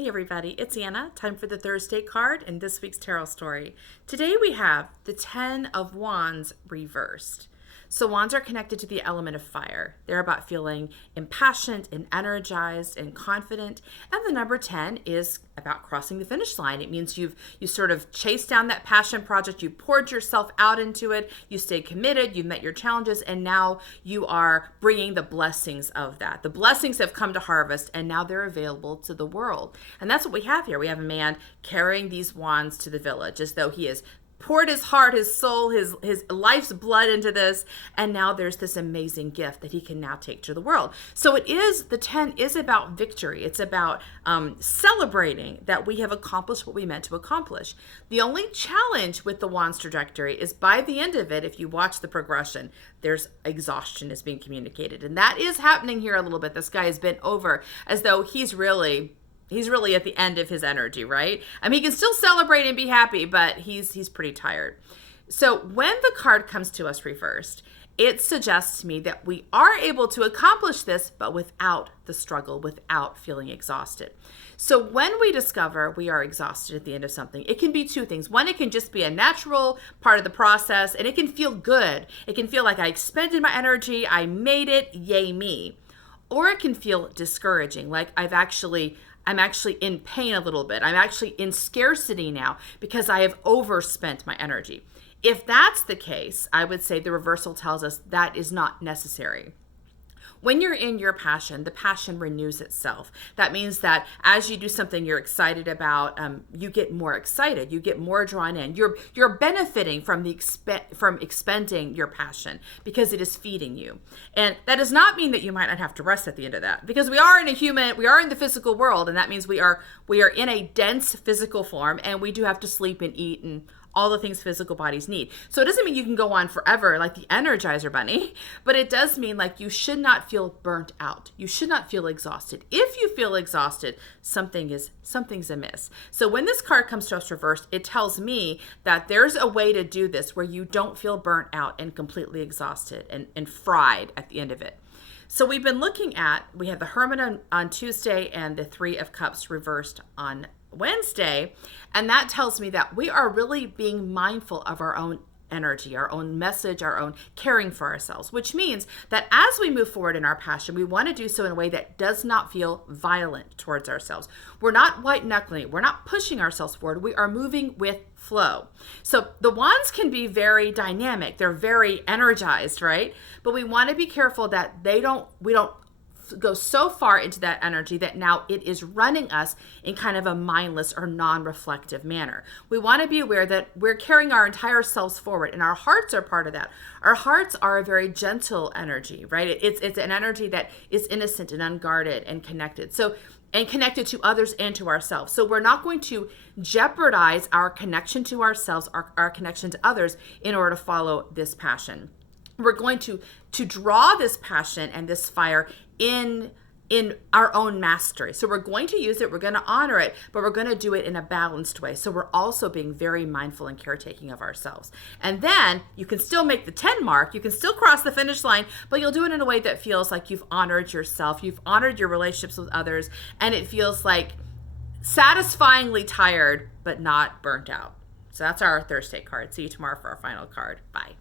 Hey everybody, it's Anna. Time for the Thursday card and this week's tarot story. Today we have the 10 of Wands reversed. So wands are connected to the element of fire. They're about feeling impassioned and energized and confident. And the number 10 is about crossing the finish line. It means you sort of chased down that passion project, you poured yourself out into it, you stayed committed, you met your challenges, and now you are bringing the blessings of that. The blessings have come to harvest and now they're available to the world. And that's what we have here. We have a man carrying these wands to the village as though he is poured his heart, his soul, his life's blood into this, and now there's this amazing gift that he can now take to the world. So the 10 is about victory. It's about celebrating that we have accomplished what we meant to accomplish. The only challenge with the Wands trajectory is by the end of it, if you watch the progression, there's exhaustion is being communicated. And that is happening here a little bit. This guy has been over as though he's really at the end of his energy, right? I mean, he can still celebrate and be happy, but he's pretty tired. So when the card comes to us reversed, it suggests to me that we are able to accomplish this, but without the struggle, without feeling exhausted. So when we discover we are exhausted at the end of something, it can be two things. One, it can just be a natural part of the process, and it can feel good. It can feel like I expended my energy, I made it, yay me. Or it can feel discouraging, like I'm actually in pain a little bit. I'm actually in scarcity now because I have overspent my energy. If that's the case, I would say the reversal tells us that is not necessary. When you're in your passion, the passion renews itself. That means that as you do something you're excited about, you get more excited, you get more drawn in. You're benefiting from from expending your passion because it is feeding you. And that does not mean that you might not have to rest at the end of that, because we are in the physical world, and that means we are in a dense physical form, and we do have to sleep and eat and all the things physical bodies need. So it doesn't mean you can go on forever like the Energizer Bunny, but it does mean like you should not feel burnt out. You should not feel exhausted. If you feel exhausted, something's amiss. So when this card comes to us reversed, it tells me that there's a way to do this where you don't feel burnt out and completely exhausted and fried at the end of it. So we have the Hermit on Tuesday and the Three of Cups reversed on Wednesday, and that tells me that we are really being mindful of our own energy, our own message, our own caring for ourselves, which means that as we move forward in our passion, we want to do so in a way that does not feel violent towards ourselves. We're not white knuckling, we're not pushing ourselves forward, we are moving with flow. So the wands can be very dynamic, they're very energized, right? But we want to be careful that we don't go so far into that energy that now it is running us in kind of a mindless or non-reflective manner. We want to be aware that we're carrying our entire selves forward, and our hearts are part of that. Our hearts are a very gentle energy, right? It's an energy that is innocent and unguarded and connected. And connected to others and to ourselves. So we're not going to jeopardize our connection to ourselves, our connection to others, in order to follow this passion. We're going to draw this passion and this fire in our own mastery. So we're going to use it, we're going to honor it, but we're going to do it in a balanced way. So we're also being very mindful and caretaking of ourselves. And then you can still make the 10 mark, you can still cross the finish line, but you'll do it in a way that feels like you've honored yourself, you've honored your relationships with others, and it feels like satisfyingly tired, but not burnt out. So that's our Thursday card. See you tomorrow for our final card. Bye.